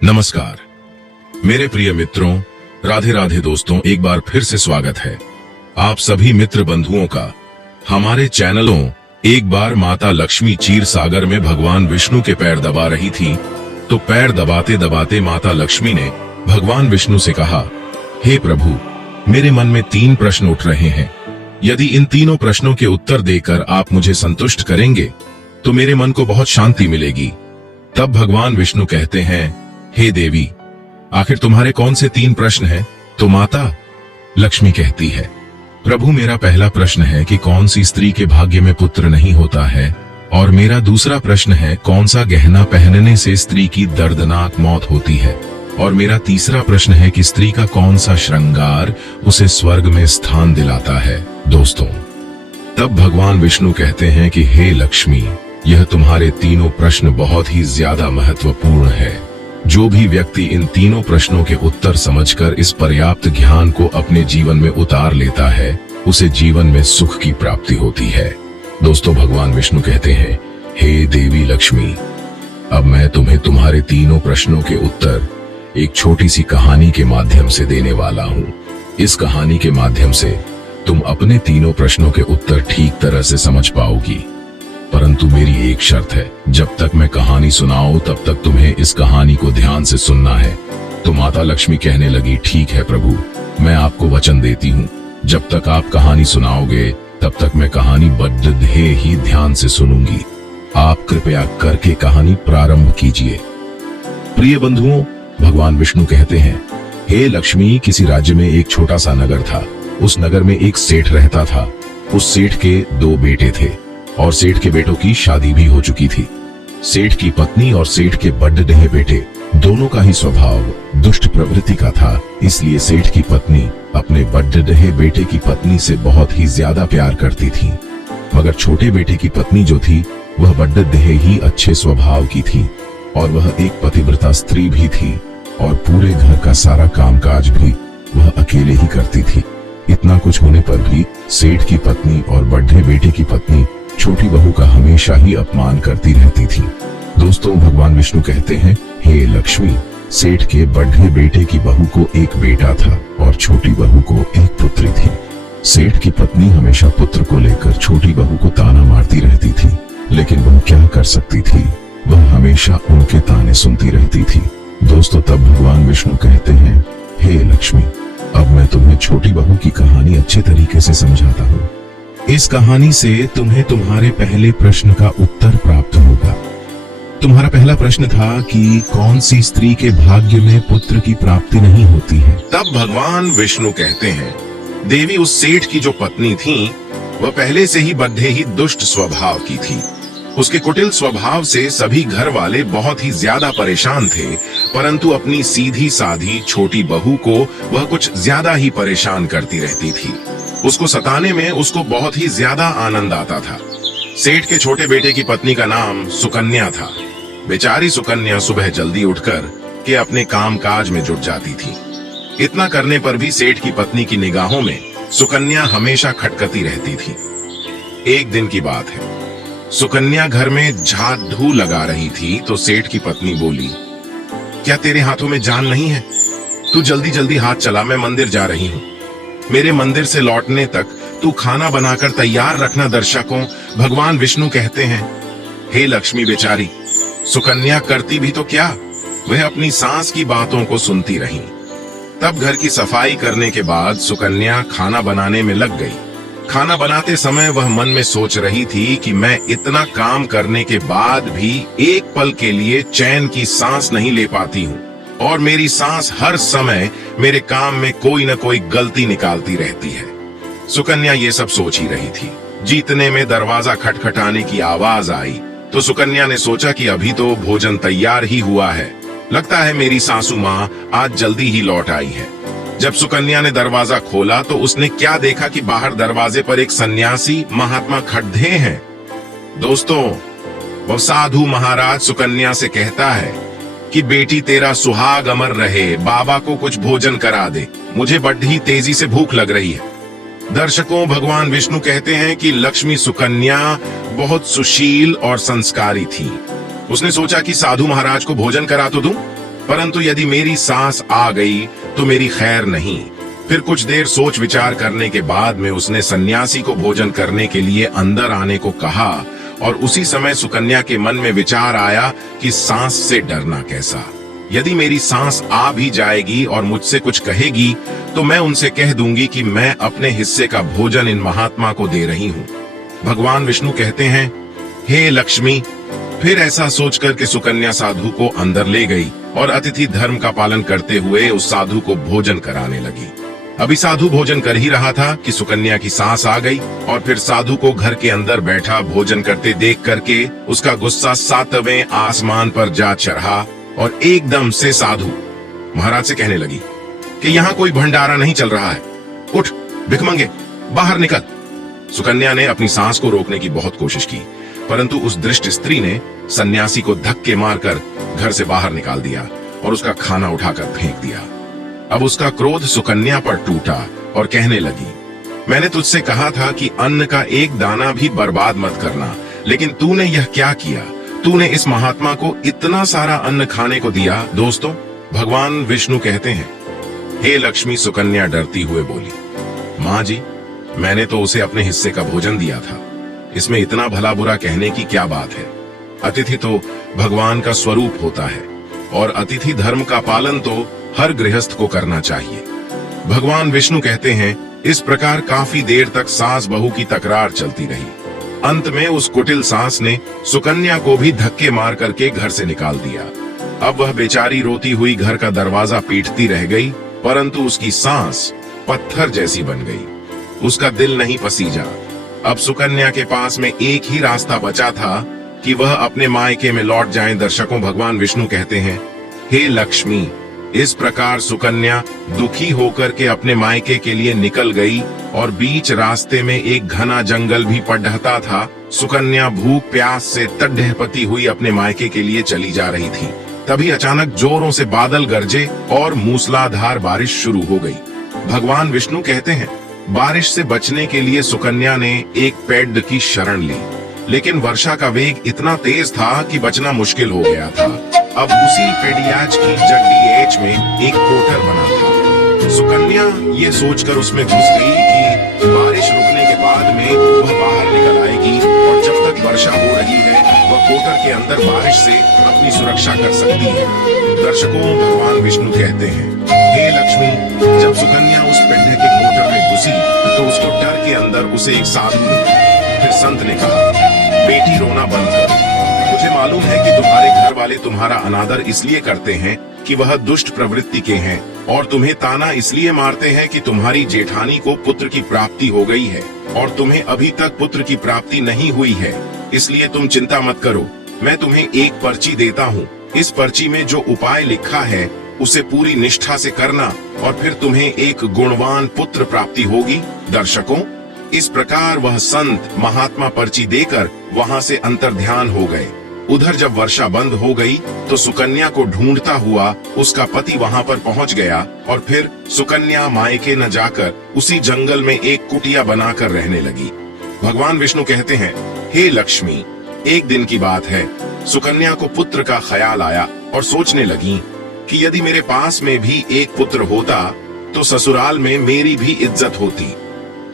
नमस्कार मेरे प्रिय मित्रों, राधे राधे दोस्तों, एक बार फिर से स्वागत है आप सभी मित्र बंधुओं का हमारे चैनलों। एक बार माता लक्ष्मी क्षीर सागर में भगवान विष्णु के पैर दबा रही थी, तो पैर दबाते दबाते माता लक्ष्मी ने भगवान विष्णु से कहा, हे प्रभु, मेरे मन में 3 प्रश्न उठ रहे हैं। यदि इन तीनों प्रश्नों के उत्तर देकर आप मुझे संतुष्ट करेंगे तो मेरे मन को बहुत शांति मिलेगी। तब भगवान विष्णु कहते हैं, हे देवी, आखिर तुम्हारे कौन से 3 प्रश्न हैं? तो माता लक्ष्मी कहती है, प्रभु, मेरा पहला प्रश्न है कि कौन सी स्त्री के भाग्य में पुत्र नहीं होता है, और मेरा दूसरा प्रश्न है कौन सा गहना पहनने से स्त्री की दर्दनाक मौत होती है, और मेरा तीसरा प्रश्न है कि स्त्री का कौन सा श्रृंगार उसे स्वर्ग में स्थान दिलाता है। दोस्तों, तब भगवान विष्णु कहते हैं कि हे लक्ष्मी, यह तुम्हारे तीनों प्रश्न बहुत ही ज्यादा महत्वपूर्ण है। जो भी व्यक्ति इन तीनों प्रश्नों के उत्तर समझकर इस पर्याप्त ज्ञान को अपने जीवन में उतार लेता है, उसे जीवन में सुख की प्राप्ति होती है। दोस्तों, भगवान विष्णु कहते हैं, हे देवी लक्ष्मी, अब मैं तुम्हें तुम्हारे तीनों प्रश्नों के उत्तर एक छोटी सी कहानी के माध्यम से देने वाला हूँ। इस कहानी के माध्यम से तुम अपने तीनों प्रश्नों के उत्तर ठीक तरह से समझ पाओगी, परंतु मेरी एक शर्त है, जब तक मैं कहानी सुनाऊं तब तक तुम्हें इस कहानी को ध्यान से सुनना है। तो माता लक्ष्मी कहने लगी, ठीक है प्रभु, मैं आपको वचन देती हूँ, जब तक आप कहानी सुनाओगे तब तक मैं कहानी बद्ध ही ध्यान से सुनूंगी। आप कृपया करके कहानी प्रारंभ कीजिए। प्रिय बंधुओं, भगवान विष्णु कहते हैं, हे लक्ष्मी, किसी राज्य में एक छोटा सा नगर था। उस नगर में एक सेठ रहता था। उस सेठ के 2 बेटे थे और सेठ के बेटों की शादी भी हो चुकी थी। सेठ की पत्नी और सेठ के बड़े बेटे दोनों का ही स्वभाव दुष्ट प्रवृत्ति का था, इसलिए सेठ की पत्नी अपने बड़े बेटे की पत्नी से बहुत ही ज्यादा प्यार करती थी। मगर छोटे बेटे की पत्नी जो थी वह बड़े ही अच्छे स्वभाव की थी, और वह एक पतिव्रता स्त्री भी थी, और पूरे घर का सारा कामकाज भी वह अकेले ही करती थी। इतना कुछ होने पर भी सेठ की पत्नी और बड़े बेटे की पत्नी छोटी बहू का हमेशा ही अपमान करती रहती थी। दोस्तों, भगवान विष्णु कहते हैं, हे लक्ष्मी, सेठ के बड़े बेटे की बहू को एक बेटा था और छोटी बहू को एक पुत्री थी। सेठ की पत्नी हमेशा पुत्र को लेकर छोटी बहू को ताना मारती रहती थी, लेकिन वह क्या कर सकती थी, वह हमेशा उनके ताने सुनती रहती थी। दोस्तों, तब भगवान विष्णु कहते हैं, हे लक्ष्मी, अब मैं तुम्हें छोटी बहू की कहानी अच्छे तरीके से समझाता हूँ। इस कहानी से तुम्हें तुम्हारे पहले प्रश्न का उत्तर प्राप्त होगा। तुम्हारा पहला प्रश्न था कि कौन सी स्त्री के भाग्य में पुत्र की प्राप्ति नहीं होती है। तब भगवान विष्णु कहते हैं, देवी, उस सेठ की जो पत्नी थी वह पहले से ही बड़े ही दुष्ट स्वभाव की थी। उसके कुटिल स्वभाव से सभी घर वाले बहुत ही ज्यादा परेशान थे, परंतु अपनी सीधी साधी छोटी बहू को वह कुछ ज्यादा ही परेशान करती रहती थी। उसको सताने में उसको बहुत ही ज्यादा आनंद आता था। सेठ के छोटे बेटे की पत्नी का नाम सुकन्या था। बेचारी सुकन्या सुबह जल्दी उठकर के अपने कामकाज में जुट जाती थी। इतना करने पर भी सेठ की पत्नी की निगाहों में सुकन्या हमेशा खटकती रहती थी। एक दिन की बात है, सुकन्या घर में झाड़ू लगा रही थी तो सेठ की पत्नी बोली, क्या तेरे हाथों में जान नहीं है? तू जल्दी जल्दी हाथ चला, मैं मंदिर जा रही हूँ। मेरे मंदिर से लौटने तक तू खाना बनाकर तैयार रखना। दर्शकों, भगवान विष्णु कहते हैं, हे लक्ष्मी, बेचारी सुकन्या करती भी तो क्या, वह अपनी सास की बातों को सुनती रही। तब घर की सफाई करने के बाद सुकन्या खाना बनाने में लग गई। खाना बनाते समय वह मन में सोच रही थी कि मैं इतना काम करने के बाद भी एक पल के लिए चैन की सांस नहीं ले पाती हूँ, और मेरी सांस हर समय मेरे काम में कोई न कोई गलती निकालती रहती है। सुकन्या ये सब सोच ही रही थी। जीतने में दरवाजा खटखटाने की आवाज आई तो सुकन्या ने सोचा कि अभी तो भोजन तैयार ही हुआ है, लगता है मेरी सासू माँ आज जल्दी ही लौट आई है। जब सुकन्या ने दरवाजा खोला तो उसने क्या देखा कि बाहर दरवाजे पर एक सन्यासी महात्मा खड़े हैं। दोस्तों, वह साधु महाराज सुकन्या से कहता है कि बेटी, तेरा सुहाग अमर रहे, बाबा को कुछ भोजन करा दे, मुझे बड़ी तेजी से भूख लग रही है। दर्शकों, भगवान विष्णु कहते हैं कि लक्ष्मी सुकन्या बहुत सुशील और संस्कारी थी। उसने सोचा कि साधु महाराज को भोजन करा तो दूं। परंतु यदि मेरी सांस आ गई तो मेरी खैर नहीं। फिर कुछ देर सोच विचार करने के बाद में उसने सन्यासी को भोजन करने के लिए अंदर आने को कहा, और उसी समय सुकन्या के मन में विचार आया कि सांस से डरना कैसा। यदि मेरी सांस आ भी जाएगी और मुझसे कुछ कहेगी तो मैं उनसे कह दूंगी कि मैं अपने हिस्से का भोजन इन महात्मा को दे रही हूँ। भगवान विष्णु कहते हैं, हे लक्ष्मी। फिर ऐसा सोचकर के सुकन्या साधु को अंदर ले गई और अतिथि धर्म का पालन करते हुए उस साधु को भोजन कराने लगी। अभी साधु भोजन कर ही रहा था कि सुकन्या की सांस आ गई, और फिर साधु को घर के अंदर बैठा भोजन करते देख करके उसका गुस्सा 7वें आसमान पर जा चढ़ा, और एकदम से साधु महाराज से कहने लगी कि यहाँ कोई भंडारा नहीं चल रहा है, उठ भिखमंगे बाहर निकल। सुकन्या ने अपनी सांस को रोकने की बहुत कोशिश की, परंतु उस दृष्ट स्त्री ने सन्यासी को धक्के मारकर घर से बाहर निकाल दिया और उसका खाना उठाकर फेंक दिया। अब उसका क्रोध सुकन्या पर टूटा और कहने लगी, मैंने तुझसे कहा था कि अन्न का एक दाना भी बर्बाद मत करना, लेकिन तूने यह क्या किया? तूने इस महात्मा को इतना सारा अन्न खाने को दिया। दोस्तों, भगवान विष्णु कहते हैं, हे लक्ष्मी। सुकन्या डरती हुए बोली, माँ जी, मैंने तो उसे अपने हिस्से का भोजन दिया था, इसमें इतना भला बुरा कहने की क्या बात है? अतिथि तो भगवान का स्वरूप होता है, और अतिथि धर्म का पालन तो हर गृहस्थ को करना चाहिए। भगवान विष्णु कहते हैं, इस प्रकार काफी देर तक सास बहू की तकरार चलती रही। अंत में उस कुटिल सास ने सुकन्या को भी धक्के मार करके घर से निकाल दिया। अब वह बेचारी रोती हुई घर का दरवाजा पीटती रह गई, परंतु उसकी सांस पत्थर जैसी बन गई। उसका दिल नहीं पसीजा। अब सुकन्या के पास में एक ही रास्ता बचा था कि वह अपने मायके में लौट जाए। दर्शकों, भगवान विष्णु कहते हैं, हे लक्ष्मी। इस प्रकार सुकन्या दुखी होकर के अपने मायके के लिए निकल गई, और बीच रास्ते में एक घना जंगल भी पड़ता था। सुकन्या भूख प्यास से तड्ढहपती हुई अपने मायके के लिए चली जा रही थी। तभी अचानक जोरों से बादल गरजे और मूसलाधार बारिश शुरू हो गई। भगवान विष्णु कहते हैं, बारिश से बचने के लिए सुकन्या ने एक पेड़ की शरण ली, लेकिन वर्षा का वेग इतना तेज था कि बचना मुश्किल हो गया था। अब उसी पेड़ियाज की जड्डी एच में एक कोटर बना था। सुकन्या ये सोचकर उसमें घुस गई कि बारिश रुकने के बाद में वह बाहर निकल आएगी, और जब तक वर्षा हो रही है वह कोटर के अंदर बारिश से अपनी सुरक्षा कर सकती है। दर्शकों, भगवान विष्णु कहते हैं, हे लक्ष्मी। जब सुकन्या उस पेड़ के कोटर में घुसी तो उसको डर के अंदर उसे एक साधु ने, फिर संत ने कहा, बेटी रोना बंद कर। मुझे मालूम है कि तुम्हारे घर वाले तुम्हारा अनादर इसलिए करते हैं कि वह दुष्ट प्रवृत्ति के हैं, और तुम्हें ताना इसलिए मारते हैं कि तुम्हारी जेठानी को पुत्र की प्राप्ति हो गई है और तुम्हें अभी तक पुत्र की प्राप्ति नहीं हुई है। इसलिए तुम चिंता मत करो, मैं तुम्हें एक पर्ची देता हूँ। इस पर्ची में जो उपाय लिखा है उसे पूरी निष्ठा से करना, और फिर तुम्हें एक गुणवान पुत्र प्राप्ति होगी। दर्शकों, इस प्रकार वह संत महात्मा पर्ची देकर वहां से अंतर्ध्यान हो गए। उधर जब वर्षा बंद हो गई तो सुकन्या को ढूंढता हुआ उसका पति वहां पर पहुंच गया, और फिर सुकन्या मायके न जाकर उसी जंगल में एक कुटिया बनाकर रहने लगी। भगवान विष्णु कहते हैं, हे लक्ष्मी। एक दिन की बात है, सुकन्या को पुत्र का ख्याल आया और सोचने लगी कि यदि मेरे पास में भी एक पुत्र होता तो ससुराल में मेरी भी इज्जत होती।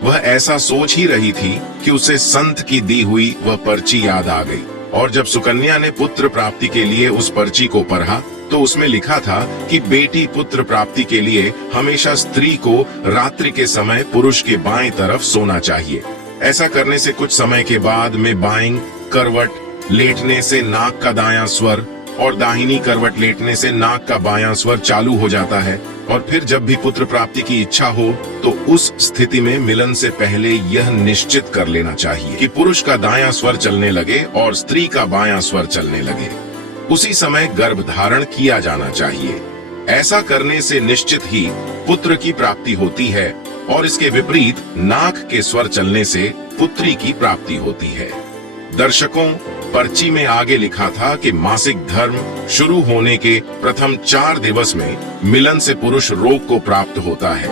वह ऐसा सोच ही रही थी कि उसे संत की दी हुई वह पर्ची याद आ गई, और जब सुकन्या ने पुत्र प्राप्ति के लिए उस पर्ची को पढ़ा तो उसमें लिखा था कि बेटी पुत्र प्राप्ति के लिए हमेशा स्त्री को रात्रि के समय पुरुष के बाएं तरफ सोना चाहिए। ऐसा करने से कुछ समय के बाद में बाएं करवट लेटने से नाक का दायां स्वर और दाहिनी करवट लेटने से नाक का बायां स्वर चालू हो जाता है, और फिर जब भी पुत्र प्राप्ति की इच्छा हो तो उस स्थिति में मिलन से पहले यह निश्चित कर लेना चाहिए कि पुरुष का दायां स्वर चलने लगे और स्त्री का बायां स्वर चलने लगे। उसी समय गर्भ धारण किया जाना चाहिए। ऐसा करने से निश्चित ही पुत्र की प्राप्ति होती है, और इसके विपरीत नाक के स्वर चलने से पुत्री की प्राप्ति होती है। दर्शकों, पर्ची में आगे लिखा था कि मासिक धर्म शुरू होने के प्रथम 4 दिवस में मिलन से पुरुष रोग को प्राप्त होता है।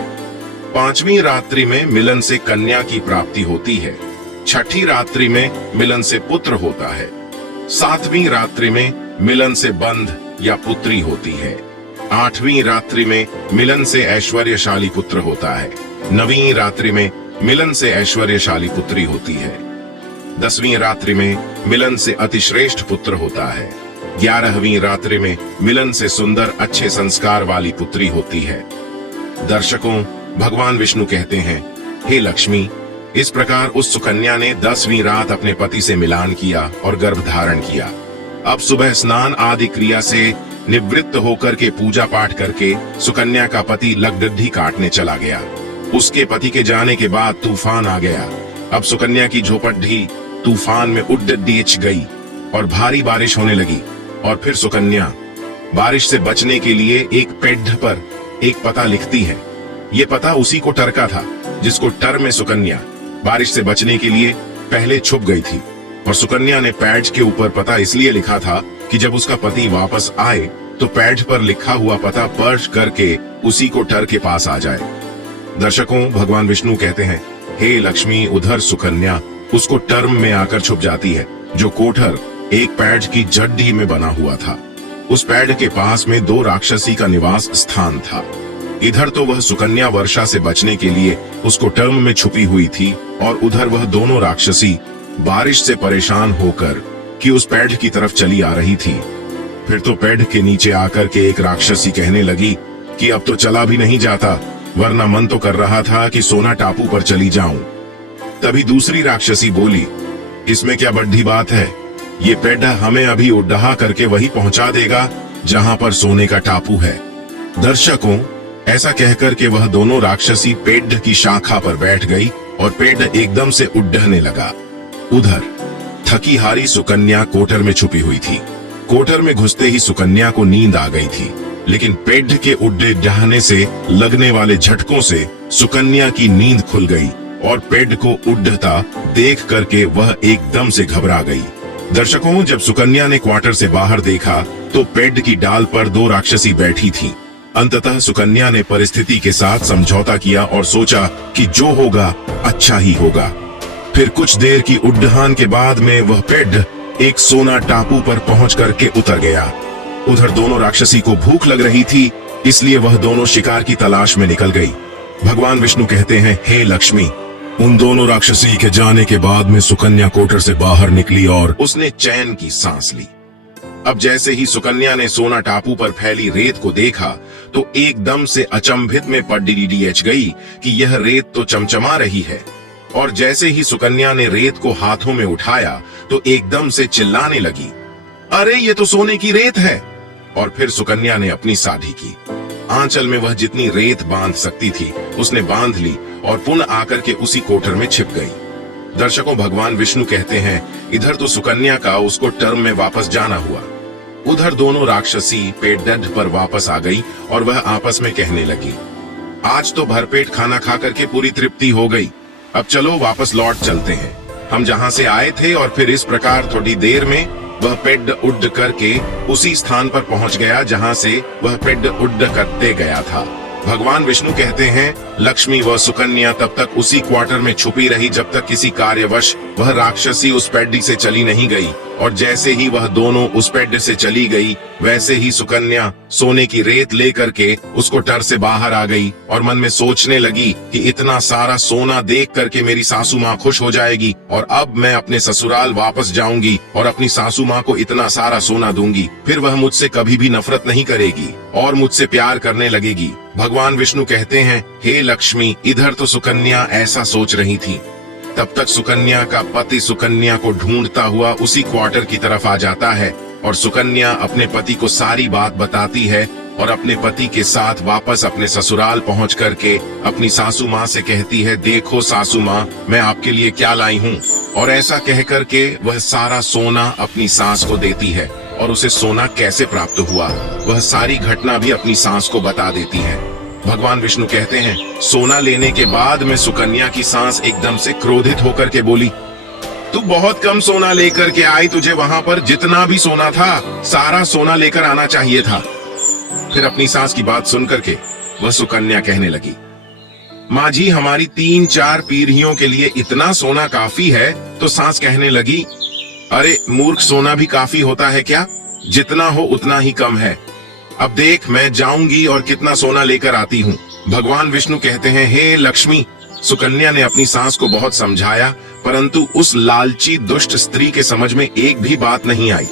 5वीं रात्रि में मिलन से कन्या की प्राप्ति होती है। 6ठी रात्रि में मिलन से पुत्र होता है। 7वीं रात्रि में मिलन से बंध या पुत्री होती है। 8वीं रात्रि में मिलन से ऐश्वर्यशाली पुत्र होता है। 9वीं रात्रि में मिलन से ऐश्वर्यशाली पुत्री होती है। 10वीं रात्रि में मिलन से अतिश्रेष्ठ पुत्र होता है। 11वीं रात्रि में मिलन से सुंदर अच्छे संस्कार वाली पुत्री होती है। दर्शकों, भगवान विष्णु कहते हैं, हे लक्ष्मी, इस प्रकार उस सुकन्या ने 10वीं रात अपने पति से मिलान किया और गर्भ धारण किया। अब सुबह स्नान आदि क्रिया से निवृत्त होकर के पूजा पाठ करके सुकन्या का पति लगडड्ढी काटने चला गया। उसके पति के जाने के बाद तूफान आ गया। अब सुकन्या की झोपड़ी तूफान में उड़ीच गई और भारी बारिश होने लगी। और फिर सुकन्या बारिश से बचने के लिए एक पेड़ पर एक पता लिखती है। ये पता उसी को टर का था जिसको टर में सुकन्या बारिश से बचने के लिए पहले छुप गई थी। और सुकन्या ने पैड के ऊपर पता इसलिए लिखा था कि जब उसका पति वापस आए तो पैड पर लिखा हुआ पता पर्श करके उसी को टर के पास आ जाए। दर्शकों, भगवान विष्णु कहते हैं, हे लक्ष्मी, उधर सुकन्या उसको टर्म में आकर छुप जाती है, जो कोठर एक पैड की जड्डी में बना हुआ था। उस पैड के पास में 2 राक्षसी का निवास स्थान था। इधर तो वह सुकन्या वर्षा से बचने के लिए उसको टर्म में छुपी हुई थी, और उधर वह दोनों राक्षसी बारिश से परेशान होकर कि उस पैड की तरफ चली आ रही थी। फिर तो पैड के नीचे आकर के एक राक्षसी कहने लगी कि अब तो चला भी नहीं जाता, वरना मन तो कर रहा था कि सोना टापू पर चली जाऊं। तभी दूसरी राक्षसी बोली, इसमें क्या बड़ी बात है, ये पेड़ हमें अभी उड्डहा करके वही पहुंचा देगा जहां पर सोने का टापू है। दर्शकों, ऐसा कहकर के वह दोनों राक्षसी पेड़ की शाखा पर बैठ गई और पेड़ एकदम से उड्डहने लगा। उधर थकी हारी सुकन्या कोटर में छुपी हुई थी। कोटर में घुसते ही सुकन्या को नींद आ गई थी, लेकिन पेड़ के उड्डहने से लगने वाले झटकों से सुकन्या की नींद खुल गई और पेड़ को उड्डता देख करके वह एकदम से घबरा गई। दर्शकों, जब सुकन्या ने क्वार्टर से बाहर देखा तो पेड़ की डाल पर 2 राक्षसी बैठी थी। अंततः सुकन्या ने परिस्थिति के साथ समझौता किया और सोचा कि जो होगा अच्छा ही होगा। फिर कुछ देर की उड्डहान के बाद में वह पेड़ एक सोना टापू पर पहुंच करके उतर गया। उधर दोनों राक्षसी को भूख लग रही थी, इसलिए वह दोनों शिकार की तलाश में निकल गई। भगवान विष्णु कहते हैं, हे लक्ष्मी, उन दोनों राक्षसी के जाने के बाद में सुकन्या कोटर से बाहर निकली और उसने चैन की सांस ली। अब जैसे ही सुकन्या ने सोना टापू पर फैली रेत को देखा तो एकदम से अचंभित में पड़ीच गई कि यह रेत तो चमचमा रही है। और जैसे ही सुकन्या ने रेत को हाथों में उठाया तो एकदम से चिल्लाने लगी, अरे ये तो सोने की रेत है। और फिर सुकन्या ने अपनी साधी की। आंचल में वह जितनी रेत बांध सकती थी उसने बांध ली और पुनः आकर के उसी कोठर में छिप गई। दर्शकों, भगवान विष्णु कहते हैं, इधर तो सुकन्या का उसको टर्म में वापस जाना हुआ। उधर दोनों राक्षसी पेट पर वापस आ गई और वह आपस में कहने लगी, आज तो भरपेट खाना खा करके पूरी तृप्ति हो गई, अब चलो वापस लौट चलते हैं हम जहां से आए थे। और फिर इस प्रकार थोड़ी देर में वह पेड़ उड़ करके उसी स्थान पर पहुंच गया जहां से वह पेड़ उड़ करते गया था। भगवान विष्णु कहते हैं, लक्ष्मी व सुकन्या तब तक उसी क्वार्टर में छुपी रही जब तक किसी कार्यवश वह राक्षसी उस पेड्डी से चली नहीं गई। और जैसे ही वह दोनों उस पेड्डी से चली गई, वैसे ही सुकन्या सोने की रेत लेकर के उसको टर से बाहर आ गई और मन में सोचने लगी कि इतना सारा सोना देख करके मेरी सासू माँ खुश हो जाएगी और अब मैं अपने ससुराल वापस जाऊंगी और अपनी सासू माँ को इतना सारा सोना दूंगी। फिर वह मुझसे कभी भी नफरत नहीं करेगी और मुझसे प्यार करने लगेगी। भगवान विष्णु कहते हैं, हे लक्ष्मी, इधर तो सुकन्या ऐसा सोच रही थी। तब तक सुकन्या का पति सुकन्या को ढूंढता हुआ उसी क्वार्टर की तरफ आ जाता है और सुकन्या अपने पति को सारी बात बताती है और अपने पति के साथ वापस अपने ससुराल पहुंच करके अपनी सासू माँ से कहती है, देखो सासू माँ, मैं आपके लिए क्या लाई हूँ। और ऐसा कह करके वह सारा सोना अपनी सास को देती है और उसे सोना कैसे प्राप्त हुआ वह सारी घटना भी अपनी सास को बता देती है। भगवान विष्णु कहते हैं, सोना लेने के बाद में सुकन्या की सास एकदम से क्रोधित होकर के बोली, तू बहुत कम सोना लेकर के आई, तुझे वहां पर जितना भी सोना था सारा सोना लेकर आना चाहिए था। फिर अपनी सास की बात सुन करके वह सुकन्या कहने लगी, माँ जी, हमारी 3-4 पीढ़ियों के लिए इतना सोना काफी है। तो सास कहने लगी, अरे मूर्ख, सोना भी काफी होता है क्या? जितना हो उतना ही कम है। अब देख, मैं जाऊंगी और कितना सोना लेकर आती हूँ। भगवान विष्णु कहते हैं, हे लक्ष्मी। सुकन्या ने अपनी सास को बहुत समझाया, परंतु उस लालची दुष्ट स्त्री के समझ में एक भी बात नहीं आई।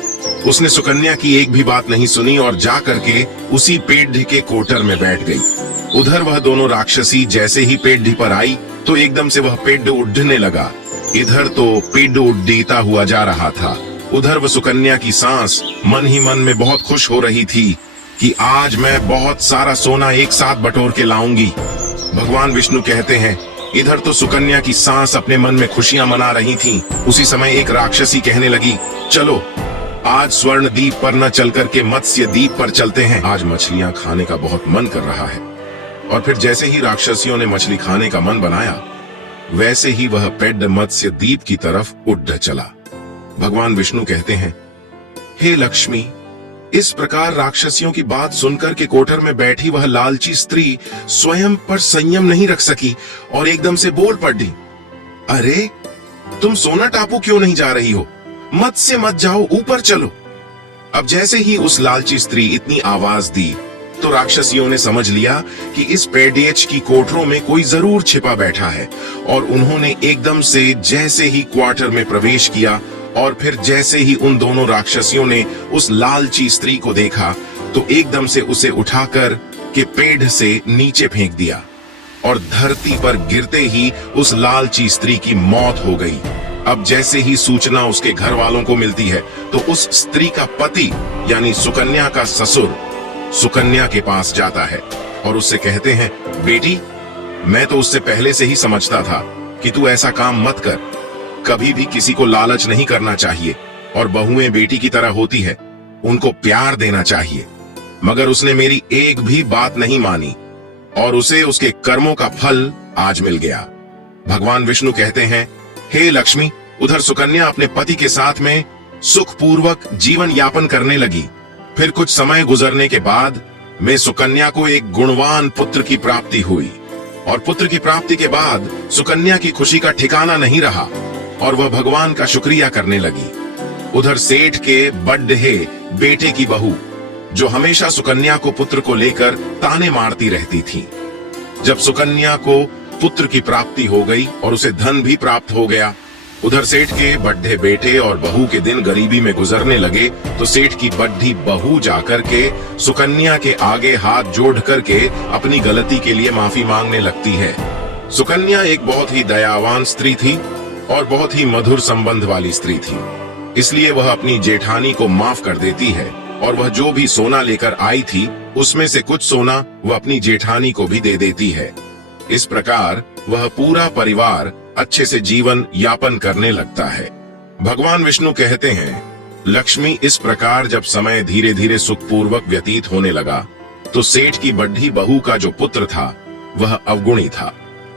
उसने सुकन्या की एक भी बात नहीं सुनी और जा करके उसी पेड़ के कोटर में बैठ गई। उधर वह दोनों राक्षसी जैसे ही पेड़ पर आई तो एकदम से वह पेड़ उड़ने लगा। इधर तो पेड़ उड़ता हुआ जा रहा था, उधर वह सुकन्या की सास मन ही मन में बहुत खुश हो रही थी कि आज मैं बहुत सारा सोना एक साथ बटोर के लाऊंगी। भगवान विष्णु कहते हैं, इधर तो सुकन्या की सास अपने मन में खुशियां मना रही थी। उसी समय एक राक्षसी कहने लगी, चलो आज स्वर्ण द्वीप पर न चल करके मत्स्य द्वीप पर चलते हैं। आज मछलियां खाने का बहुत मन कर रहा है। और फिर जैसे ही राक्षसियों ने मछली खाने का मन बनाया, वैसे ही वह पेड़ मत्स्य द्वीप की तरफ उड़ चला। भगवान विष्णु कहते हैं, हे लक्ष्मी। इस प्रकार राक्षसियों की बात सुनकर के कोटर में बैठी वह लालची स्त्री स्वयं पर संयम नहीं रख सकी और एकदम से बोल पड़ी, अरे तुम सोना टापू क्यों नहीं जा रही हो? मत्स्य मत जाओ, ऊपर चलो। अब जैसे ही उस लालची स्त्री इतनी आवाज दी तो राक्षसियों ने समझ लिया कि इस पेड़ेच की कोठरों में कोई जरूर छिपा बैठा है और उन्होंने एकदम से जैसे ही क्वार्टर में प्रवेश किया और फिर जैसे ही उन दोनों राक्षसियों ने उस लालची स्त्री को देखा तो एकदम से उसे उठाकर के पेड़ से नीचे फेंक दिया और धरती पर गिरते ही उस लालची स्त्री की मौत हो गई। अब जैसे ही सूचना उसके घर वालों को मिलती है तो उस स्त्री का पति यानी सुकन्या का ससुर सुकन्या के पास जाता है और उससे कहते हैं, बेटी, मैं तो उससे पहले से ही समझता था कि तू ऐसा काम मत कर। कभी भी किसी को लालच नहीं करना चाहिए और बहुएं बेटी की तरह होती है, उनको प्यार देना चाहिए। मगर उसने मेरी एक भी बात नहीं मानी और उसे उसके कर्मों का फल आज मिल गया। भगवान विष्णु कहते हैं, हे लक्ष्मी। उधर सुकन्या अपने पति के साथ में सुखपूर्वक जीवन यापन करने लगी। फिर कुछ समय गुजरने के बाद में सुकन्या को एक गुणवान पुत्र की प्राप्ति हुई और पुत्र की प्राप्ति के बाद सुकन्या की खुशी का ठिकाना नहीं रहा और वह भगवान का शुक्रिया करने लगी। उधर सेठ के बड़े बेटे की बहू जो हमेशा सुकन्या को पुत्र को लेकर ताने मारती रहती थी, जब सुकन्या को पुत्र की प्राप्ति हो गई और उसे धन भी प्राप्त हो गया, उधर सेठ के बड़े बेटे और बहू के दिन गरीबी में गुजरने लगे तो सेठ की बड़ी बहू जाकर के सुकन्या के आगे हाथ जोड़ करके अपनी गलती के लिए माफी मांगने लगती है। सुकन्या एक बहुत ही दयावान स्त्री थी और बहुत ही मधुर संबंध वाली स्त्री थी, इसलिए वह अपनी जेठानी को माफ कर देती है और वह जो भी सोना लेकर आई थी उसमें से कुछ सोना वह अपनी जेठानी को भी दे देती है। इस प्रकार वह पूरा परिवार अच्छे से जीवन यापन करने लगता है। भगवान विष्णु कहते हैं, लक्ष्मी। इस प्रकार जब समय धीरे धीरे सुखपूर्वक व्यतीत होने लगा तो सेठ की बड़ी बहू का जो पुत्र था वह अवगुणी था,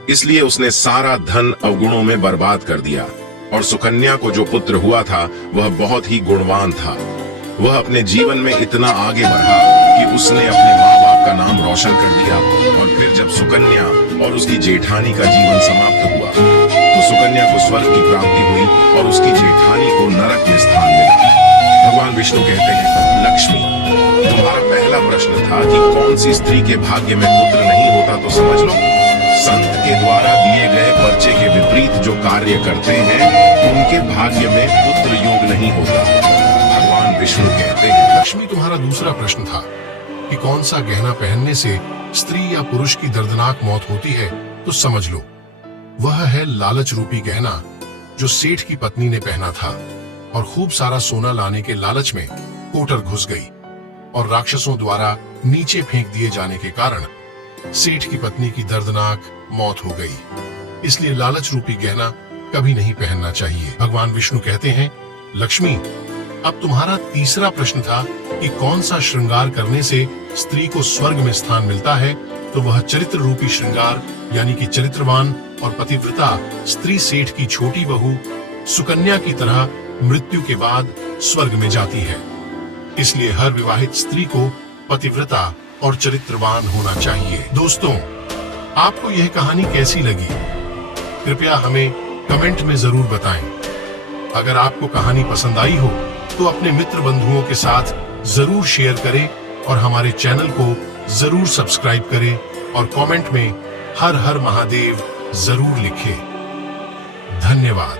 इसलिए उसने सारा धन अवगुणों में बर्बाद कर दिया और सुकन्या को जो पुत्र हुआ था वह बहुत ही गुणवान था। वह अपने जीवन में इतना आगे बढ़ा कि उसने अपने माँ बाप का नाम रोशन कर दिया और फिर जब सुकन्या और उसकी जेठानी का जीवन समाप्त हुआ तो सुकन्या को स्वर्ग की प्राप्ति हुई और उसकी जेठानी को नरक में स्थान मिला। भगवान विष्णु कहते हैं, लक्ष्मी, तुम्हारा पहला प्रश्न था कि कौन सी स्त्री के भाग्य में पुत्र नहीं होता, तो समझ लो संत के द्वारा दिए गए पर्चे के विपरीत जो कार्य करते हैं उनके भाग्य में पुत्र योग नहीं होता। भगवान विष्णु कहते हैं, लक्ष्मी, तुम्हारा दूसरा प्रश्न था कि कौन सा गहना पहनने से स्त्री या पुरुष की दर्दनाक मौत होती है, तो समझ लो वह है लालच रूपी गहना जो सेठ की पत्नी ने पहना था और खूब सारा सोना लाने के लालच में कोटर घुस गई और राक्षसों द्वारा नीचे फेंक दिए जाने के कारण सेठ की पत्नी की दर्दनाक मौत हो गई। इसलिए लालच रूपी गहना कभी नहीं पहनना चाहिए। भगवान विष्णु कहते हैं, लक्ष्मी, अब तुम्हारा तीसरा प्रश्न था कि कौन सा श्रृंगार करने से स्त्री को स्वर्ग में स्थान मिलता है, तो वह चरित्र रूपी श्रृंगार यानी कि चरित्रवान और पतिव्रता स्त्री सेठ की छोटी बहू सुकन्या की तरह मृत्यु के बाद स्वर्ग में जाती है। इसलिए हर विवाहित स्त्री को पतिव्रता और चरित्रवान होना चाहिए। दोस्तों, आपको यह कहानी कैसी लगी? कृपया हमें कमेंट में जरूर बताएं। अगर आपको कहानी पसंद आई हो तो अपने मित्र बंधुओं के साथ जरूर शेयर करें और हमारे चैनल को जरूर सब्सक्राइब करें और कमेंट में हर हर महादेव जरूर लिखें। धन्यवाद।